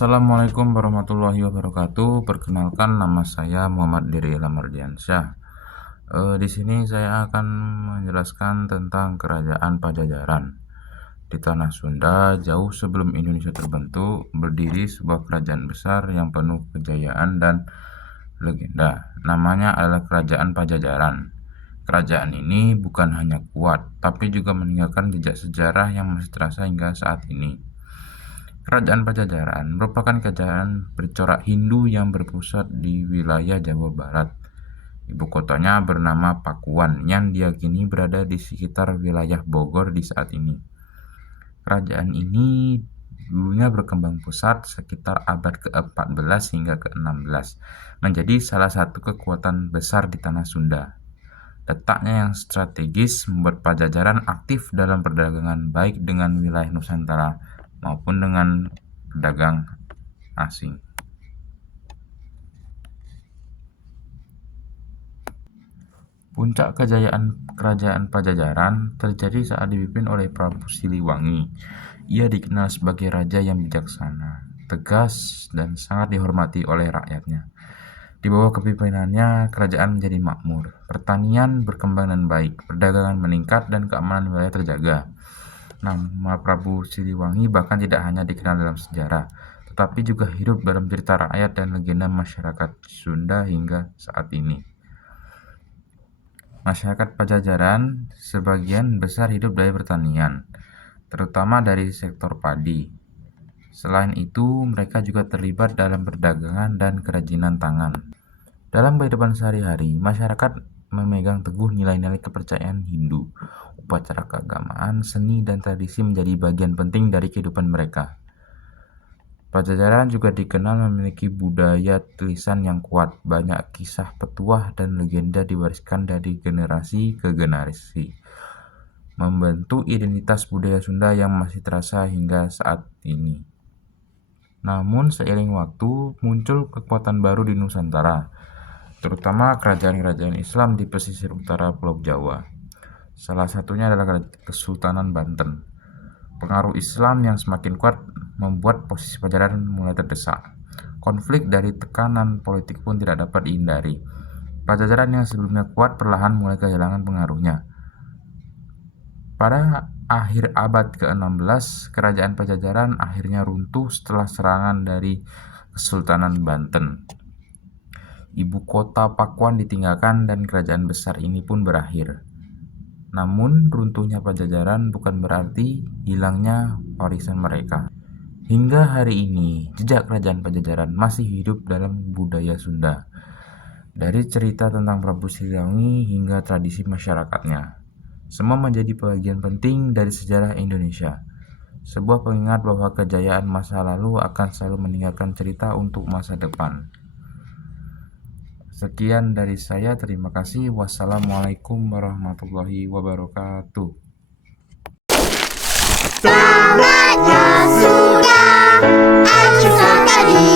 Assalamualaikum warahmatullahi wabarakatuh. Perkenalkan, nama saya Muhammad Diri Lamardiansyah. Di sini saya akan menjelaskan tentang Kerajaan Pajajaran. Di tanah Sunda, jauh sebelum Indonesia terbentuk, berdiri sebuah kerajaan besar yang penuh kejayaan dan legenda. Namanya adalah Kerajaan Pajajaran. Kerajaan ini bukan hanya kuat, tapi juga meninggalkan jejak sejarah yang masih terasa hingga saat ini. Kerajaan Pajajaran merupakan kerajaan bercorak Hindu yang berpusat di wilayah Jawa Barat. Ibu kotanya bernama Pakuan yang diyakini berada di sekitar wilayah Bogor di saat ini. Kerajaan ini dulunya berkembang pesat sekitar abad ke-14 hingga ke-16, menjadi salah satu kekuatan besar di tanah Sunda. Letaknya yang strategis membuat Pajajaran aktif dalam perdagangan baik dengan wilayah Nusantara maupun dengan pedagang asing. Puncak kejayaan Kerajaan Pajajaran terjadi saat dipimpin oleh Prabu Siliwangi. Ia dikenal sebagai raja yang bijaksana, tegas, dan sangat dihormati oleh rakyatnya. Di bawah kepemimpinannya, kerajaan menjadi makmur, pertanian berkembang dan baik, perdagangan meningkat, dan keamanan wilayah terjaga. Nama Prabu Siliwangi bahkan tidak hanya dikenal dalam sejarah, tetapi juga hidup dalam cerita rakyat dan legenda masyarakat Sunda hingga saat ini. Masyarakat Pajajaran sebagian besar hidup dari pertanian, terutama dari sektor padi. Selain itu, mereka juga terlibat dalam perdagangan dan kerajinan tangan. Dalam kehidupan sehari-hari, masyarakat memegang teguh nilai-nilai kepercayaan Hindu. Upacara keagamaan, seni, dan tradisi menjadi bagian penting dari kehidupan mereka. Pajajaran juga dikenal memiliki budaya tulisan yang kuat. Banyak kisah petuah dan legenda diwariskan dari generasi ke generasi, membentuk identitas budaya Sunda yang masih terasa hingga saat ini. Namun seiring waktu, muncul kekuatan baru di Nusantara, terutama kerajaan-kerajaan Islam di pesisir utara Pulau Jawa. Salah satunya adalah Kesultanan Banten. Pengaruh Islam yang semakin kuat membuat posisi Pajajaran mulai terdesak. Konflik dari tekanan politik pun tidak dapat dihindari. Pajajaran yang sebelumnya kuat perlahan mulai kehilangan pengaruhnya. Pada akhir abad ke-16, kerajaan Pajajaran akhirnya runtuh setelah serangan dari Kesultanan Banten. Ibu kota Pakuan ditinggalkan dan kerajaan besar ini pun berakhir. Namun, runtuhnya Pajajaran bukan berarti hilangnya warisan mereka. Hingga hari ini, jejak kerajaan Pajajaran masih hidup dalam budaya Sunda. Dari cerita tentang Prabu Siliwangi hingga tradisi masyarakatnya, semua menjadi bagian penting dari sejarah Indonesia. Sebuah pengingat bahwa kejayaan masa lalu akan selalu meninggalkan cerita untuk masa depan. Sekian dari saya, terima kasih. Wassalamualaikum warahmatullahi wabarakatuh. Saatnya sudah, ayo sekali.